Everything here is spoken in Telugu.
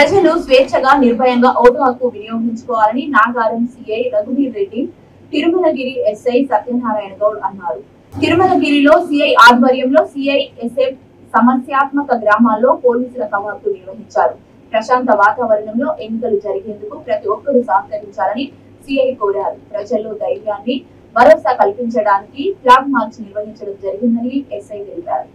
ప్రజలు స్వేచ్ఛగా నిర్భయంగా ఓటు హక్కు వినియోగించుకోవాలని నాగారం సిఐ రఘువీర్ రెడ్డి, తిరుమలగిరి ఎస్ఐ సత్యనారాయణ గౌడ్ అన్నారు. తిరుమలగిరిలో సిఐ ఆధ్వర్యంలో సిఐఎస్ఎఫ్ సమస్యాత్మక గ్రామాల్లో పోలీసుల కవాతు నిర్వహించారు. ప్రశాంత వాతావరణంలో ఎన్నికలు జరిగేందుకు ప్రతి ఒక్కరూ సహకరించాలని సిఐ కోరారు. ప్రజల్లో ధైర్యాన్ని, భరోసా కల్పించడానికి ఫ్లాగ్ మార్చ్ నిర్వహించడం జరిగిందని ఎస్ఐ తెలిపారు.